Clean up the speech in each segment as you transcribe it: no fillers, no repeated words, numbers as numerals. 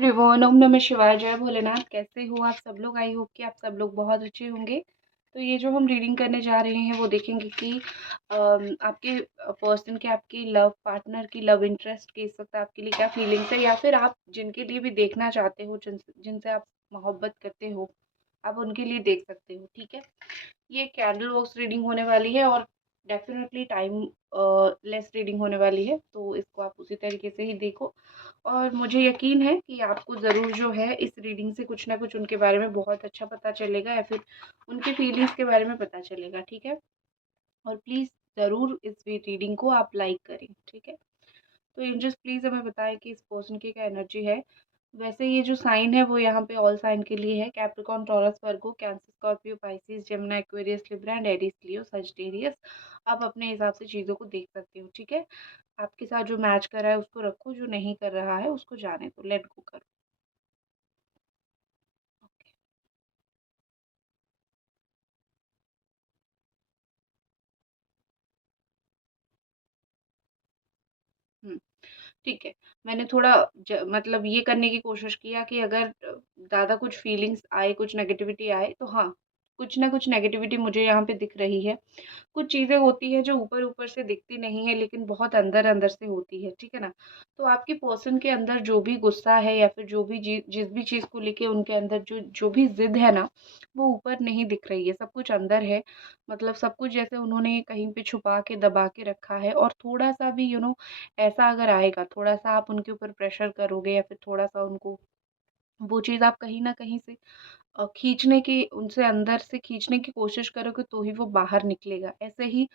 त्रिभुवन ओम नमः शिवाय। जय भोलेनाथ। कैसे हो आप सब लोग? आई होप कि आप सब लोग बहुत अच्छे होंगे। तो ये जो हम रीडिंग करने जा रहे हैं वो देखेंगे कि आपके पर्सन के, आपकी लव पार्टनर की लव इंटरेस्ट के इस वक्त आपके लिए क्या फीलिंग्स है, या फिर आप जिनके लिए भी देखना चाहते हो, जिनसे आप मोहब्बत करते हो, आप उनके लिए देख सकते हो। ठीक है, ये कैंडल बॉक्स रीडिंग होने वाली है और डेफिनेटली टाइम लेस रीडिंग होने वाली है, तो इसको आप उसी तरीके से ही देखो। और मुझे यकीन है कि आपको ज़रूर जो है इस रीडिंग से कुछ ना कुछ उनके बारे में बहुत अच्छा पता चलेगा, या फिर उनके फीलिंग्स के बारे में पता चलेगा। ठीक है, और प्लीज़ ज़रूर इस रीडिंग को आप लाइक करें। ठीक है, तो एंजल्स प्लीज़ हमें बताएं कि इस पर्सन की क्या एनर्जी है। वैसे ये जो साइन है वो यहाँ पे ऑल साइन के लिए है: Capricorn, taurus, Virgo, cancer, Scorpio, Pisces, Gemini, Aquarius, Libra and Aries, Leo, Sagittarius. आप अपने हिसाब से चीज़ों को देख सकते हो। ठीक है, आपके साथ जो मैच कर रहा है उसको रखो, जो नहीं कर रहा है उसको जाने दो, लेट गो करो। ओके। हम्म, ठीक है। मैंने थोड़ा मतलब ये करने की कोशिश किया कि अगर ज़्यादा कुछ फीलिंग्स आए, कुछ नेगेटिविटी आए, तो हाँ, कुछ ना कुछ नेगेटिविटी मुझे यहाँ पे दिख रही है। कुछ चीज़ें होती है जो ऊपर ऊपर से दिखती नहीं है, लेकिन बहुत अंदर अंदर से होती है। ठीक है ना? तो आपके पर्सन के अंदर जो भी गुस्सा है, या फिर जो भी जिस भी चीज़ को लेके उनके अंदर जो जो भी जिद है ना, वो ऊपर नहीं दिख रही है, सब कुछ अंदर है। मतलब सब कुछ जैसे उन्होंने कहीं पे छुपा के दबा के रखा है। और थोड़ा सा भी ऐसा अगर आएगा, थोड़ा सा आप उनके ऊपर प्रेशर करोगे, या फिर थोड़ा सा उनको वो चीज़ आप कहीं न कहीं से खींचने की, उनसे अंदर से खींचने की कोशिश करोगे, तो ही वो बाहर निकलेगा। ऐसे ही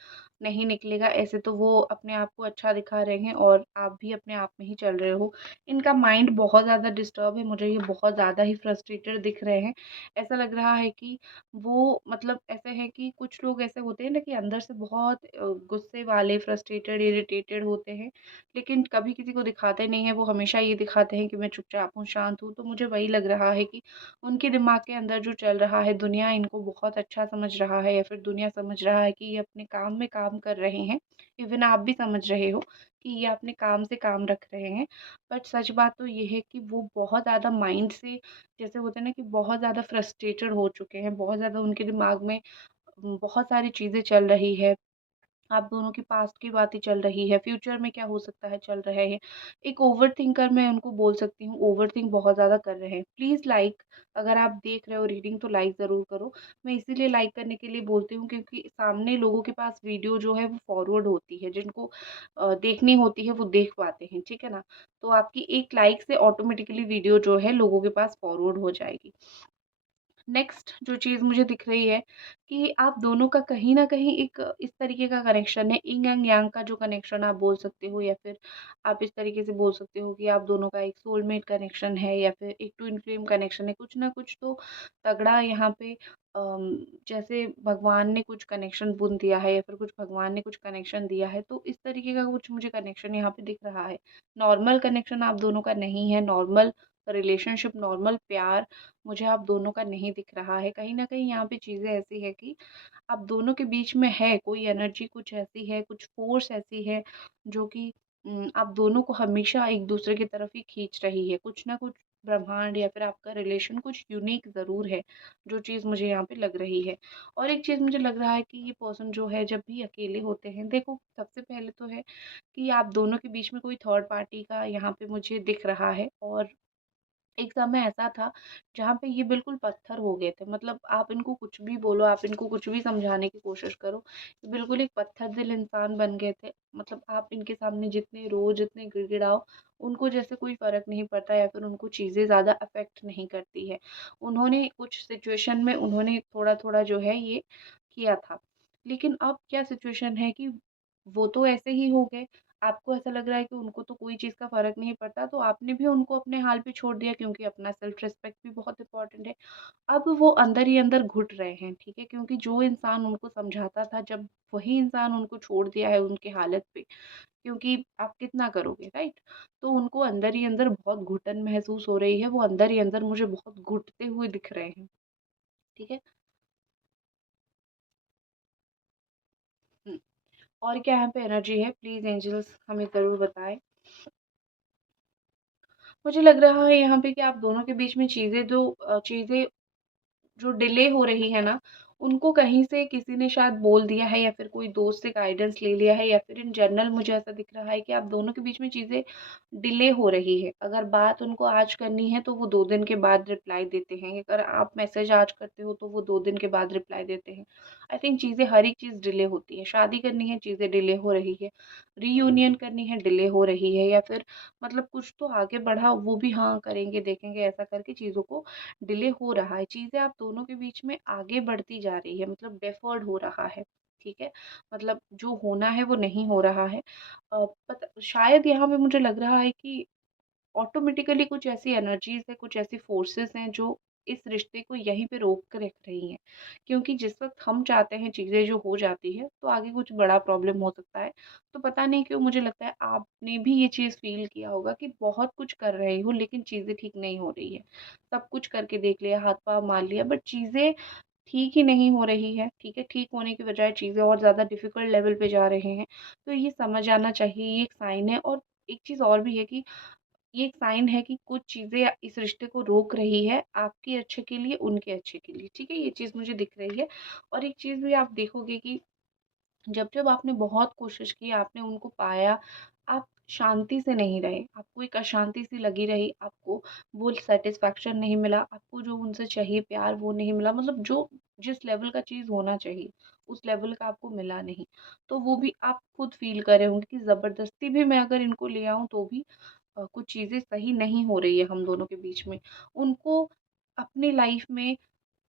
नहीं निकलेगा। ऐसे तो वो अपने आप को अच्छा दिखा रहे हैं और आप भी अपने आप में ही चल रहे हो। इनका माइंड बहुत ज़्यादा डिस्टर्ब है, मुझे ये बहुत ज़्यादा ही फ्रस्ट्रेटेड दिख रहे हैं। ऐसा लग रहा है कि वो मतलब ऐसे है कि कुछ लोग ऐसे होते हैं ना कि अंदर से बहुत गुस्से वाले, फ्रस्ट्रेटेड, इरिटेटेड होते हैं, लेकिन कभी किसी को दिखाते नहीं हैं। वो हमेशा ये दिखाते हैं कि मैं चुपचाप हूँ, शांत हूँ। तो मुझे वही लग रहा है कि उनके दिमाग के अंदर जो चल रहा है, दुनिया इनको बहुत अच्छा समझ रहा है, या फिर दुनिया समझ रहा है कि ये अपने काम में काम कर रहे हैं। इवन आप भी समझ रहे हो कि ये अपने काम से काम रख रहे हैं। बट सच बात तो ये है कि वो बहुत ज़्यादा माइंड से, जैसे होता है ना कि बहुत ज़्यादा फ्रस्ट्रेटेड हो चुके हैं, बहुत ज़्यादा उनके दिमाग में बहुत सारी चीज़ें चल रही है। आप दोनों की पास्ट की बातें चल रही है, फ्यूचर में क्या हो सकता है चल रहे हैं। एक ओवरथिंकर मैं उनको बोल सकती हूँ, ओवरथिंक बहुत ज़्यादा कर रहे हैं। प्लीज़ लाइक, अगर आप देख रहे हो रीडिंग तो लाइक ज़रूर करो। मैं इसीलिए लाइक करने के लिए बोलती हूँ क्योंकि सामने लोगों के पास वीडियो जो है वो फॉरवर्ड होती है, जिनको देखनी होती है वो देख पाते हैं। ठीक है ना? तो आपकी एक लाइक से ऑटोमेटिकली वीडियो जो है लोगों के पास फॉरवर्ड हो जाएगी। नेक्स्ट जो चीज़ मुझे दिख रही है कि आप दोनों का कहीं न कहीं एक इस तरीके का कनेक्शन है, यिन एंड यांग का जो कनेक्शन आप बोल सकते हो, या फिर आप इस तरीके से बोल सकते हो कि आप दोनों का एक सोलमेट कनेक्शन है, या फिर एक ट्विन फ्लेम कनेक्शन है। कुछ ना कुछ तो तगड़ा यहाँ पे जैसे भगवान ने कुछ कनेक्शन बुन दिया है, या फिर कुछ भगवान ने कुछ कनेक्शन दिया है, तो इस तरीके का कुछ मुझे कनेक्शन यहाँ पे दिख रहा है। नॉर्मल कनेक्शन आप दोनों का नहीं है, नॉर्मल रिलेशनशिप, नॉर्मल प्यार मुझे आप दोनों का नहीं दिख रहा है। कहीं न कहीं यहाँ पे चीज़ें ऐसी है कि आप दोनों के बीच में है कोई एनर्जी, कुछ ऐसी है, कुछ फ़ोर्स ऐसी है जो कि आप दोनों को हमेशा एक-दूसरे की तरफ ही खींच रही है। कुछ ना कुछ ब्रह्मांड या फिर आपका रिलेशन कुछ यूनिक ज़रूर है, जो चीज़ मुझे यहाँ पे लग रही है। और एक चीज़ मुझे लग रहा है कि ये पर्सन जो है जब भी अकेले होते हैं, देखो सबसे पहले तो है कि आप दोनों के बीच में कोई थर्ड पार्टी का यहाँ पे मुझे दिख रहा है। और एक समय ऐसा था जहाँ पे ये बिल्कुल पत्थर हो गए थे। मतलब आप इनको कुछ भी बोलो, आप इनको कुछ भी समझाने की कोशिश करो, ये बिल्कुल एक पत्थर दिल इंसान बन गए थे। मतलब आप इनके सामने जितने रो, जितने गिड़गिड़ाओ, उनको जैसे कोई फ़र्क नहीं पड़ता, या फिर उनको चीज़ें ज़्यादा अफ़ेक्ट नहीं करती है। उन्होंने कुछ सिचुएशन में उन्होंने थोड़ा-थोड़ा जो है ये किया था। लेकिन अब क्या सिचुएशन है कि वो तो ऐसे ही हो गए, आपको ऐसा लग रहा है कि उनको तो कोई चीज़ का फ़र्क नहीं पड़ता, तो आपने भी उनको अपने हाल पे छोड़ दिया, क्योंकि अपना सेल्फ रिस्पेक्ट भी बहुत इम्पोर्टेंट है। अब वो अंदर ही अंदर घुट रहे हैं, ठीक है? क्योंकि जो इंसान उनको समझाता था, जब वही इंसान उनको छोड़ दिया है उनकी हालत पे, क्योंकि आप कितना करोगे, राइट? तो उनको अंदर ही अंदर बहुत घुटन महसूस हो रही है, वो अंदर ही अंदर मुझे बहुत घुटते हुए दिख रहे हैं, ठीक है? हुँ, और क्या यहाँ पे एनर्जी है? प्लीज़ एंजल्स हमें ज़रूर बताएँ। मुझे लग रहा है यहाँ पे कि आप दोनों के बीच में चीज़ें जो डिले हो रही है ना, उनको कहीं से किसी ने शायद बोल दिया है या फिर कोई दोस्त से गाइडेंस ले लिया है या फिर इन जनरल मुझे ऐसा दिख रहा है कि आप दोनों के बीच में चीज़ें डिले हो रही है। अगर बात उनको आज करनी है तो वो 2 दिन के बाद रिप्लाई देते हैं, अगर आप मैसेज आज करते हो तो वो 2 दिन के बाद रिप्लाई देते हैं। आई थिंक चीज़ें हर एक चीज़ डिले होती है, शादी करनी है चीज़ें डिले हो रही है, रीयूनियन करनी है डिले हो रही है या फिर मतलब कुछ तो आगे बढ़ा वो भी हाँ करेंगे, देखेंगे ऐसा करके चीज़ों को डिले हो रहा है। चीज़ें आप दोनों के बीच में आगे बढ़ती जा रही है मतलब डेफर्ड हो रहा है, ठीक है? मतलब जो होना है वो नहीं हो रहा है। पता शायद यहाँ पे मुझे लग रहा है कि ऑटोमेटिकली कुछ ऐसी एनर्जीज़ है, कुछ ऐसी फ़ोर्सेस हैं जो इस रिश्ते को यहीं पे रोक के रख रही हैं। क्योंकि जिस वक़्त हम चाहते हैं चीज़ें जो हो जाती है, तो आगे कुछ बड़ा प्रॉब्लम हो सकता है। तो पता नहीं क्यों मुझे लगता है आपने भी ये चीज़ फ़ील किया होगा कि बहुत कुछ कर रहे हो लेकिन चीज़ें ठीक नहीं हो रही है। सब कुछ करके देख लिया, हाथ-पाँव मार लिया बट चीज़ें ठीक ही नहीं हो रही है, ठीक है? ठीक होने की बजाय चीज़ें और ज़्यादा डिफ़िकल्ट लेवल पे जा रहे हैं। तो ये समझ आना चाहिए, ये एक साइन है और एक चीज़ और भी है कि ये एक साइन है कि कुछ चीज़ें इस रिश्ते को रोक रही है, आपके अच्छे के लिए, उनके अच्छे के लिए, ठीक है? ये चीज़ मुझे दिख रही है और एक चीज़ भी आप देखोगे कि जब-जब आपने बहुत कोशिश की, आपने उनको पाया, आप शांति से नहीं रहे, आपको एक अशांति सी लगी रही, आपको वो सैटिस्फैक्शन नहीं मिला, आपको जो उनसे चाहिए प्यार वो नहीं मिला, मतलब जो जिस लेवल का चीज़ होना चाहिए, उस लेवल का आपको मिला नहीं। तो वो भी आप खुद फ़ील कर रहे होंगे कि ज़बरदस्ती भी मैं अगर इनको ले आऊँ तो भी कुछ चीज़ें सही नहीं हो रही है हम दोनों के बीच में। उनको अपनी लाइफ़ में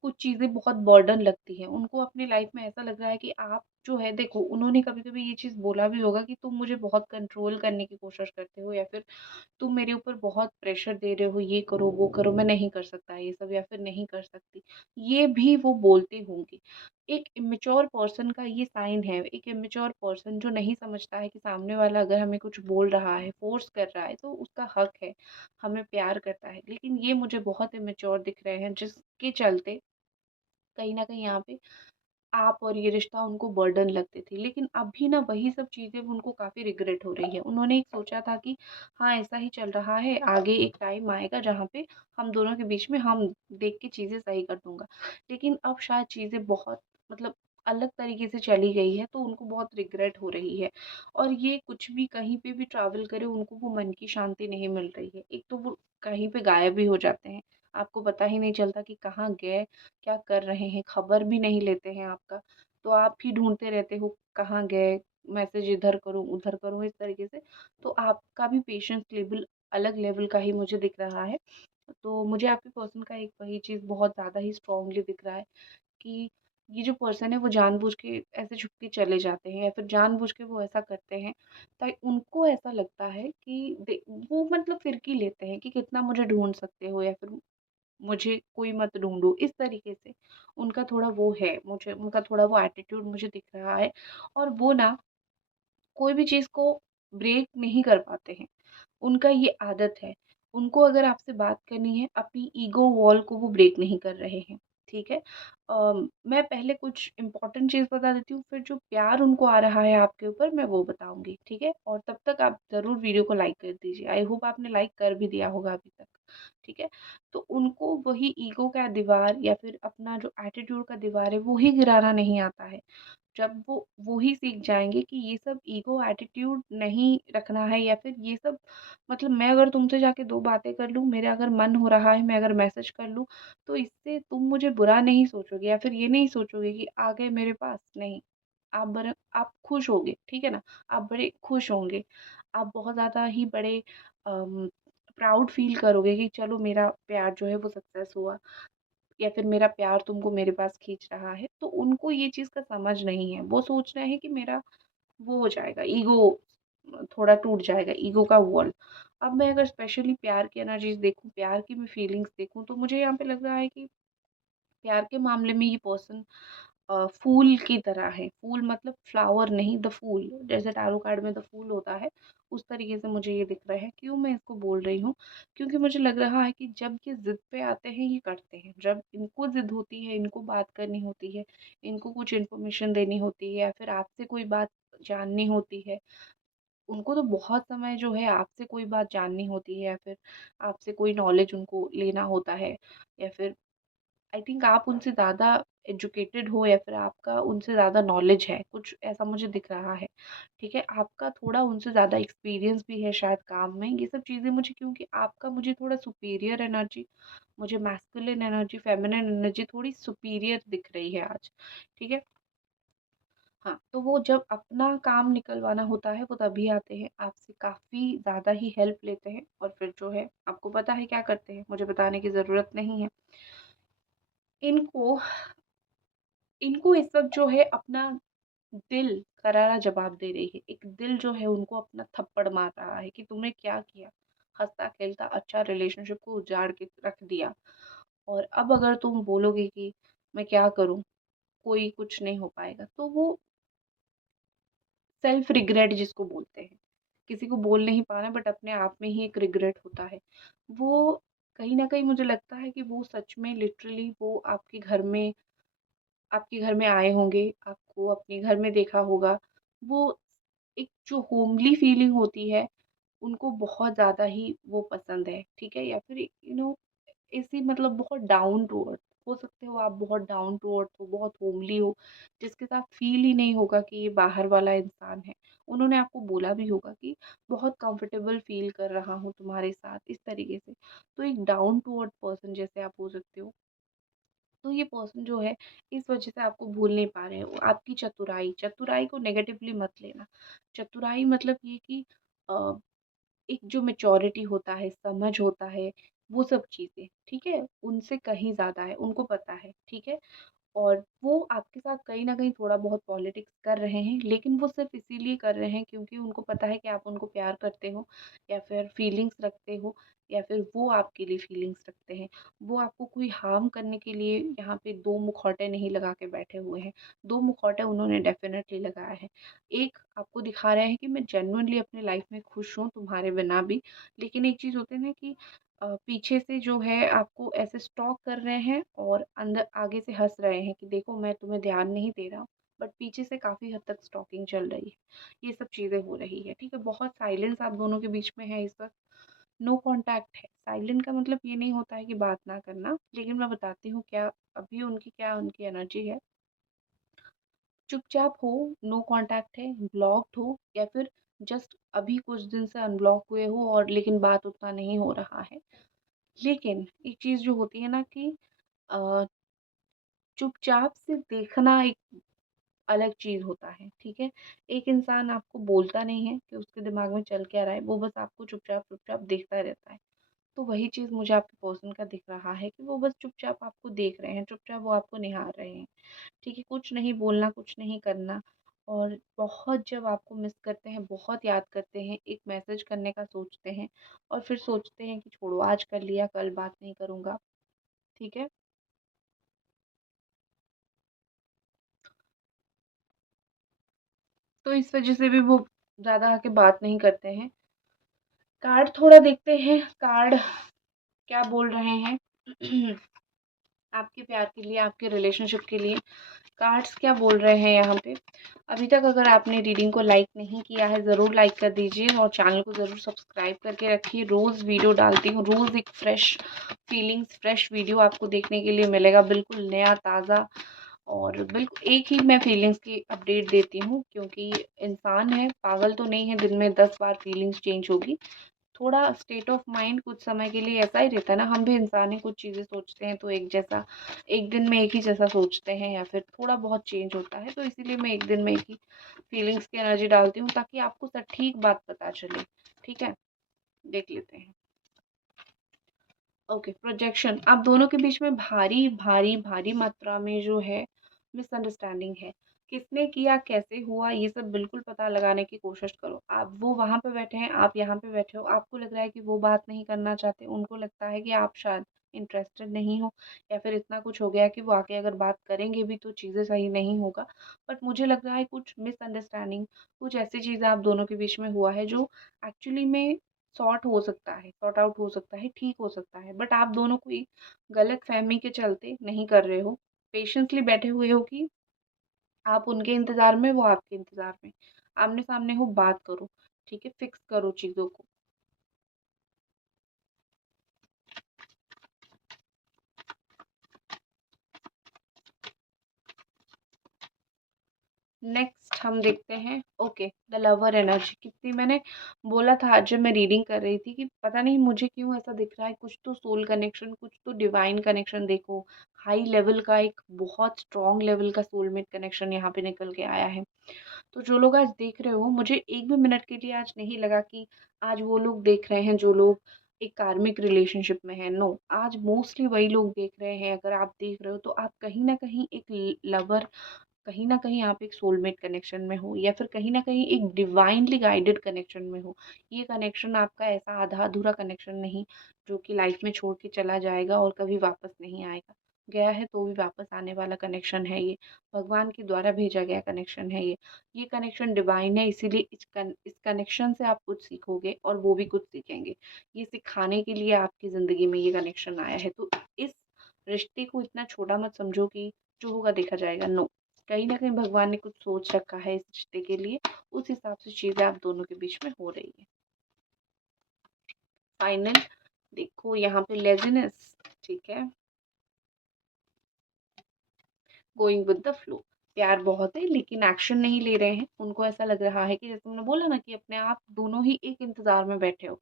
कुछ चीज़ें बहुत बर्डन लगती है। उनको अपनी लाइफ़ में ऐसा लग रहा है कि आप जो है देखो उन्होंने कभी-कभी ये चीज़ बोला भी होगा कि तुम मुझे बहुत कंट्रोल करने की कोशिश करते हो या फिर तुम मेरे ऊपर बहुत प्रेशर दे रहे हो, ये करो, वो करो, मैं नहीं कर सकता ये सब या फिर नहीं कर सकती। ये भी वो बोलते होंगे। एक इमैच्योर पर्सन का ये साइन है, एक इमैच्योर पर्सन जो नहीं समझता है कि सामने वाला अगर हमें कुछ बोल रहा है, फ़ोर्स कर रहा है तो उसका हक है, हमें प्यार करता है। लेकिन ये मुझे बहुत इमैच्योर दिख रहे हैं जिसके चलते कहीं न कहीं यहाँ पे आप और ये रिश्ता उनको बर्डन लगते थे। लेकिन अभी ना वही सब चीज़ें उनको काफ़ी रिग्रेट हो रही है। उन्होंने एक सोचा था कि हाँ, ऐसा ही चल रहा है, आगे एक टाइम आएगा जहाँ पे हम दोनों के बीच में हम देख के चीज़ें सही कर दूँगा। लेकिन अब शायद चीज़ें बहुत मतलब अलग तरीके से चली गई है तो उनको बहुत रिग्रेट हो रही है। और ये कुछ भी कहीं पे भी ट्रैवल करे उनको वो मन की शांति नहीं मिल रही है। एक तो वो कहीं पे गायब भी हो जाते हैं। आपको पता ही नहीं चलता कि कहाँ गए, क्या कर रहे हैं, खबर भी नहीं लेते हैं आपका। तो आप ही ढूँढते रहते हो कहाँ गए, मैसेज इधर करूँ, उधर करूँ इस तरीके से। तो आपका भी पेशेंस लेवल अलग लेवल का ही मुझे दिख रहा है। तो मुझे आपके पर्सन का एक वही चीज़ बहुत ज़्यादा ही स्ट्रॉन्गली दिख रहा है कि ये जो पर्सन है वो जानबूझ के ऐसे छुप के चले जाते हैं या फिर जानबूझ के वो ऐसा करते हैं ताकि उनको ऐसा लगता है कि वो मतलब फिरकी लेते हैं कि कितना मुझे ढूँढ सकते हो या फिर मुझे कोई मत ढूँढो, इस तरीके से उनका थोड़ा वो है, मुझे उनका थोड़ा वो एटीट्यूड मुझे दिख रहा है और वो ना कोई भी चीज़ को ब्रेक नहीं कर पाते हैं। उनका ये आदत है। उनको अगर आपसे बात करनी है, अपनी ईगो वॉल को वो ब्रेक नहीं कर रहे हैं, ठीक है? मैं पहले कुछ इम्पोर्टेंट चीज़ बता देती हूँ, फिर जो प्यार उनको आ रहा है आपके ऊपर, मैं वो बताऊँगी, ठीक है? और तब तक आप ज़रूर वीडियो को लाइक कर दीजिए। आई होप आपने लाइक कर भी दिया होगा अभी तक, ठीक है? तो उनको वही ईगो का दीवार या फिर अपना जो एटीट्यूड का दीवार है, वो ही गिराना नहीं आता है। जब वो ही सीख जाएँगे कि ये सब ईगो एटीट्यूड नहीं रखना है या फिर ये सब मतलब मैं अगर तुमसे जाके 2 बातें कर लूँ, मेरा अगर मन हो रहा है, मैं अगर मैसेज कर लूँ, तो इससे तुम मुझे बुरा नहीं सोचोगे या फिर ये नहीं सोचोगे कि आ गए मेरे पास, नहीं। आप खुश होगे, ठीक है ना? आप बड़े खुश होंगे। आप बहुत ज़्यादा ही बड़े अम, प्राउड फ़ील करोगे कि चलो मेरा प्यार जो है वो सक्सेस हुआ। या फिर मेरा प्यार तुमको मेरे पास खींच रहा है, तो उनको ये चीज़ का समझ नहीं है। वो सोच रहे हैं कि मेरा वो हो जाएगा ईगो थोड़ा टूट जाएगा, ईगो का वॉल। अब मैं अगर स्पेशली प्यार की एनर्जीज़ देखूँ, प्यार की मैं फीलिंग्स देखूँ, तो मुझे यहाँ पे लग रहा है कि प्यार के मामले में ये पर्सन फूल की तरह है। फूल मतलब फ्लावर नहीं, द फूल जैसे टैरो कार्ड में द फूल होता है, उस तरीके से मुझे ये दिख रहा है। क्यों मैं इसको बोल रही हूँ? क्योंकि मुझे लग रहा है कि जब ये ज़िद पे आते हैं, ये करते हैं। जब इनको ज़िद होती है, इनको बात करनी होती है, इनको कुछ इन्फॉर्मेशन देनी होती है या फिर आपसे कोई बात जाननी होती है, उनको तो बहुत समय जो है आपसे कोई बात जाननी होती है, या फिर आपसे कोई नॉलेज उनको लेना होता है, या फिर आई थिंक आप उनसे ज़्यादा एजुकेटेड हो, या फिर आपका उनसे ज़्यादा नॉलेज है, कुछ ऐसा मुझे दिख रहा है। ठीक है, आपका थोड़ा उनसे ज़्यादा एक्सपीरियंस भी है शायद काम में, ये सब चीज़ें मुझे, क्योंकि आपका मुझे थोड़ा सुपीरियर एनर्जी, मुझे मैस्कुलिन एनर्जी, फेमिनिन एनर्जी थोड़ी सुपीरियर दिख रही है आज। ठीक है। हाँ, तो वो जब अपना काम निकलवाना होता है वो तभी आते हैं, आपसे काफ़ी ज़्यादा ही हेल्प लेते हैं, और फिर जो है आपको पता है क्या करते हैं, मुझे बताने की ज़रूरत नहीं है। इनको इनको इस वक़्त जो है अपना दिल करारा जवाब दे रही है। एक दिल जो है उनको अपना थप्पड़ मार रहा है कि तुमने क्या किया? हँसता-खेलता अच्छा रिलेशनशिप को उजाड़ के रख दिया, और अब अगर तुम बोलोगे कि मैं क्या करूँ? कोई कुछ नहीं हो पाएगा, तो वो सेल्फ रिग्रेट जिसको बोलते हैं, किसी को बोल नहीं पाना बट अपने आप में ही एक रिग्रेट होता है। वो कहीं न कहीं मुझे लगता है कि वो सच में लिटरली वो आपके घर में आए होंगे, आपको अपने घर में देखा होगा। वो एक जो होमली फीलिंग होती है, उनको बहुत ज़्यादा ही वो पसंद है, ठीक है? या फिर ऐसी मतलब बहुत डाउन टू अर्थ, हो सकते हो आप बहुत डाउन टू अर्थ हो, बहुत होमली हो, जिसके साथ फ़ील ही नहीं होगा कि ये बाहर वाला इंसान है। उन्होंने आपको बोला भी होगा कि बहुत कंफर्टेबल फ़ील कर रहा हूँ तुम्हारे साथ, इस तरीके से। तो एक डाउन टू अर्थ पर्सन जैसे आप हो सकते हो। तो ये पर्सन जो है इस वजह से आपको भूल नहीं पा रहे हो। आपकी चतुराई, चतुराई को नेगेटिवली मत लेना। चतुराई मतलब ये कि अ, एक जो मैच्योरिटी होता है, समझ होता है, वो सब चीज़ें, ठीक है? उनसे कहीं ज़्यादा है, उनको पता है, ठीक है? और वो आपके साथ कहीं न कहीं थोड़ा बहुत पॉलिटिक्स कर रहे हैं, लेकिन वो सिर्फ़ इसीलिए कर रहे हैं क्योंकि उनको पता है कि आप उनको प्यार करते हो, या फिर फीलिंग्स रखते हो, या फिर वो आपके लिए फीलिंग्स रखते हैं। वो आपको कोई हार्म करने के लिए यहाँ पे 2 मुखौटे नहीं लगा के बैठे हुए हैं। 2 मुखौटे उन्होंने डेफ़िनेटली लगाया है। एक आपको दिखा रहे हैं कि मैं जेन्युइनली अपनी लाइफ़ में खुश हूँ तुम्हारे बिना भी, लेकिन एक चीज़ होती है ना कि पीछे से जो है आपको ऐसे स्टॉक कर रहे हैं, और अंदर आगे से हँस रहे हैं कि देखो मैं तुम्हें ध्यान नहीं दे रहा हूँ, बट पीछे से काफ़ी हद तक स्टॉकिंग चल रही है। ये सब चीज़ें हो रही है, ठीक है? बहुत साइलेंस आप दोनों के बीच में है इस वक़्त, नो कॉन्टैक्ट है। साइलेंट का मतलब ये नहीं होता है कि बात ना करना, लेकिन मैं बताती हूँ क्या अभी उनकी एनर्जी है। चुपचाप हो, नो कॉन्टैक्ट है, ब्लॉक्ड हो, या फिर जस्ट अभी कुछ दिन से अनब्लॉक हुए हो, और लेकिन बात उतना नहीं हो रहा है। लेकिन एक चीज़ जो होती है ना कि अ, चुपचाप से देखना एक अलग चीज़ होता है, ठीक है? एक इंसान आपको बोलता नहीं है कि उसके दिमाग में चल क्या रहा है, वो बस आपको चुपचाप-चुपचाप देखता रहता है। तो वही चीज़ मुझे आपके पर्सन का दिख रहा है कि वो बस चुपचाप आपको देख रहे हैं, चुपचाप वो आपको निहार रहे हैं, ठीक है? कुछ नहीं बोलना, कुछ नहीं करना, और बहुत जब आपको मिस करते हैं, बहुत याद करते हैं, एक मैसेज करने का सोचते हैं, और फिर सोचते हैं कि छोड़ो आज कर लिया, कल बात नहीं करूँगा, ठीक है? तो इस वजह से भी वो ज़्यादा आके बात नहीं करते हैं। कार्ड थोड़ा देखते हैं, कार्ड क्या बोल रहे हैं आपके प्यार के लिए, आपके रिलेशनशिप के लिए। कार्ड्स क्या बोल रहे हैं यहाँ पे? अभी तक अगर आपने रीडिंग को लाइक नहीं किया है, ज़रूर लाइक कर दीजिए, और चैनल को ज़रूर सब्सक्राइब करके रखिए। रोज़ वीडियो डालती हूँ, रोज़ एक फ्रेश फीलिंग्स, फ्रेश वीडियो आपको देखने के लिए मिलेगा, बिल्कुल नया, ताज़ा, और बिल्कुल एक ही मैं फीलिंग्स की अपडेट देती हूँ, क्योंकि इंसान है, पागल तो नहीं है, दिन में 10 बार फीलिंग्स चेंज होगी। थोड़ा स्टेट ऑफ माइंड कुछ समय के लिए ऐसा ही रहता है ना, हम भी इंसान हैं, कुछ चीज़ें सोचते हैं तो एक जैसा, एक दिन में एक ही जैसा सोचते हैं, या फिर थोड़ा बहुत चेंज होता है, तो इसीलिए मैं एक दिन में एक ही फीलिंग्स की एनर्जी डालती हूँ, ताकि आपको सटीक बात पता चले, ठीक है? देख लेते हैं। ओके, प्रोजेक्शन, आप दोनों के बीच में भारी भारी भारी मात्रा में जो है मिसअंडरस्टैंडिंग है। किसने किया, कैसे हुआ, ये सब बिल्कुल पता लगाने की कोशिश करो। आप वो वहाँ पे बैठे हैं, आप यहाँ पे बैठे हो, आपको लग रहा है कि वो बात नहीं करना चाहते, उनको लगता है कि आप शायद इंटरेस्टेड नहीं हो, या फिर इतना कुछ हो गया है कि वो आके अगर बात करेंगे भी तो चीज़ें सही नहीं होगा। बट मुझे लग रहा है कुछ मिसअंडरस्टैंडिंग, कुछ ऐसी चीज़ें आप दोनों के बीच में हुआ है जो एक्चुअली में सॉर्ट आउट हो सकता है, ठीक हो सकता है, बट आप दोनों कोई गलतफ़हमी के चलते नहीं कर रहे हो। पेशेंसली बैठे हुए हो कि आप उनके इंतज़ार में, वो आपके इंतज़ार में। आमने-सामने हो, बात करो। ठीक है, फिक्स करो चीज़ों को। नेक्स्ट हम देखते हैं, ओके, द लवर एनर्जी। कितनी मैंने बोला था आज जब मैं रीडिंग कर रही थी कि पता नहीं मुझे क्यों ऐसा दिख रहा है, कुछ तो सोल कनेक्शन, कुछ तो डिवाइन कनेक्शन। देखो, हाई लेवल का, एक बहुत स्ट्रॉन्ग लेवल का सोलमेट कनेक्शन यहाँ पे निकल के आया है। तो जो लोग आज देख रहे हो, मुझे एक भी मिनट के लिए आज नहीं लगा कि आज वो लोग देख रहे हैं जो लोग एक कार्मिक रिलेशनशिप में है। नो, आज मोस्टली वही लोग देख रहे हैं। अगर आप देख रहे हो तो आप कहीं ना कहीं एक लवर, कहीं न कहीं आप एक सोलमेट कनेक्शन में हो, या फिर कहीं न कहीं एक डिवाइनली गाइडेड कनेक्शन में हो। ये कनेक्शन आपका ऐसा आधा-अधूरा कनेक्शन नहीं, जो कि लाइफ में छोड़ के चला जाएगा और कभी वापस नहीं आएगा। गया है तो भी वापस आने वाला कनेक्शन है ये। भगवान के द्वारा भेजा गया कनेक्शन है ये। ये कनेक्शन डिवाइन है, इसीलिए इस कनेक्शन से आप कुछ सीखोगे और वो भी कुछ सीखेंगे। ये सिखाने के लिए आपकी ज़िंदगी में ये कनेक्शन आया है। तो इस रिश्ते को इतना छोटा मत समझो कि जो होगा देखा जाएगा। नो, कहीं न कहीं भगवान ने कुछ सोच रखा है इस रिश्ते के लिए, उस हिसाब से चीज़ें आप दोनों के बीच में हो रही है। फाइनल देखो यहाँ पे लेज़ीनेस, ठीक है, गोइंग विद द फ्लो। प्यार बहुत है लेकिन एक्शन नहीं ले रहे हैं। उनको ऐसा लग रहा है कि जैसे तुमने बोला ना कि अपने आप दोनों ही एक इंतजार में बैठे हो,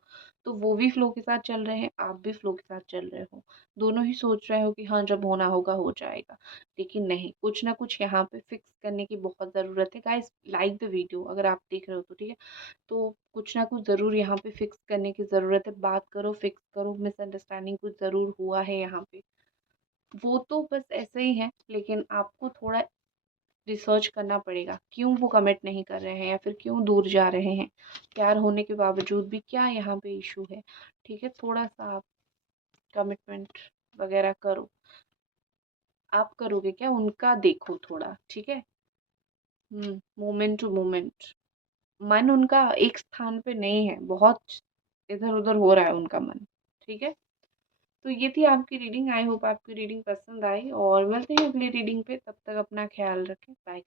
तो वो भी फ्लो के साथ चल रहे हैं, आप भी फ्लो के साथ चल रहे हो। दोनों ही सोच रहे हो कि हाँ, जब होना होगा हो जाएगा। लेकिन नहीं, कुछ ना कुछ यहाँ पे फिक्स करने की बहुत ज़रूरत है। गाइस, लाइक द वीडियो अगर आप देख रहे हो तो, ठीक है। तो कुछ ना कुछ ज़रूर यहाँ पे फिक्स करने की ज़रूरत है। बात करो, फिक्स करो। मिसअंडरस्टैंडिंग कुछ ज़रूर हुआ है यहाँ पे। वो तो बस ऐसे ही है, लेकिन आपको थोड़ा रिसर्च करना पड़ेगा, क्यों वो कमिट नहीं कर रहे हैं या फिर क्यों दूर जा रहे हैं। प्यार होने के बावजूद भी क्या यहाँ पे इशू है, ठीक है। थोड़ा-सा आप कमिटमेंट वगैरह करो। आप करोगे क्या? उनका देखो थोड़ा, ठीक है? Moment to moment. मन उनका एक स्थान पे नहीं है, बहुत इधर-उधर हो रहा है उनका मन, ठीक है? तो ये थी आपकी रीडिंग। आई होप आपकी रीडिंग पसंद आई, और मिलते हैं अगली रीडिंग पे। तब तक अपना ख्याल रखें। बाय।